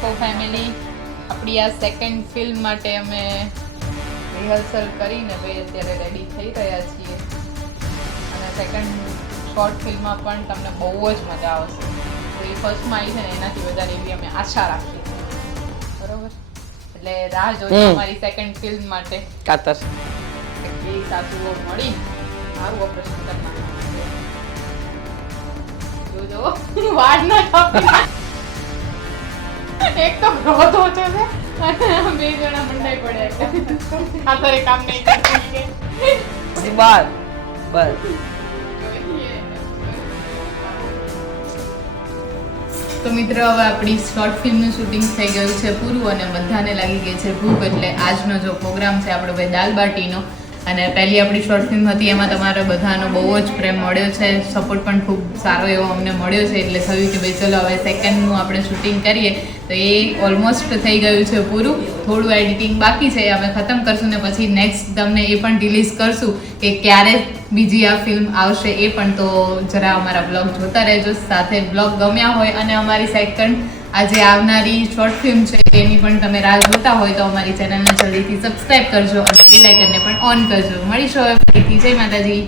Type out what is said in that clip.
તો ફેમિલી આપણી આ સેકન્ડ ફિલ્મ માટે અમે રિહર્સલ કરીને ભાઈ અત્યારે રેડી થઈ રહ્યા છીએ અને સેકન્ડ શોર્ટ ફિલ્મમાં પણ તમને બહુ જ મજા આવશે. તો એ ફર્સ્ટમાં આવી છે ને એનાથી વધારે એવી અમે આશા રાખીએ છીએ. બરોબર, એટલે રાહ જોજો અમારી સેકન્ડ ફિલ્મ માટે. કાતર બે સાસુઓ મળી સારું ઓપરેશન કરવાનું. જોજો વાડ ના કાપી. એક તો ગ્રોથ ઓછો છે અને બે જણા મંડાઈ પડ્યા. ખાતરે કામ નહીં કરતી. બાર બસ તો મિત્રો હવે આપણી શોર્ટ ફિલ્મનું શૂટિંગ થઈ ગયું છે પૂરું અને બધાને લાગી ગઈ છે ભૂખ. એટલે આજનો જો પ્રોગ્રામ છે આપણો ભાઈ દાલ બાટીનો અને પહેલી આપણી શોર્ટ ફિલ્મ હતી એમાં તમારા બધાનો બહુ જ પ્રેમ મળ્યો છે, સપોર્ટ પણ ખૂબ સારો એવો અમને મળ્યો છે. એટલે થયું કે ભાઈ ચલો હવે સેકન્ડનું આપણે શૂટિંગ કરીએ. તો એ ઓલમોસ્ટ થઈ ગયું છે પૂરું. થોડું એડિટિંગ બાકી છે, અમે ખતમ કરશું ને પછી નેક્સ્ટ તમને એ પણ રિલીઝ કરશું કે ક્યારે બીજી આ ફિલ્મ આવશે એ પણ. તો જરા અમારા બ્લોગ જોતા રહેજો. સાથે બ્લોગ ગમ્યા હોય અને અમારી સેકન્ડ આજે આવનારી શોર્ટ ફિલ્મ છે એની પણ તમે રાહ જોતા હોય તો અમારી ચેનલને જલ્દીથી સબસ્ક્રાઈબ કરજો અને બેલ આઇકનને પણ ઓન કરજો. મળીશું હવે ફરીથી. જય માતાજી.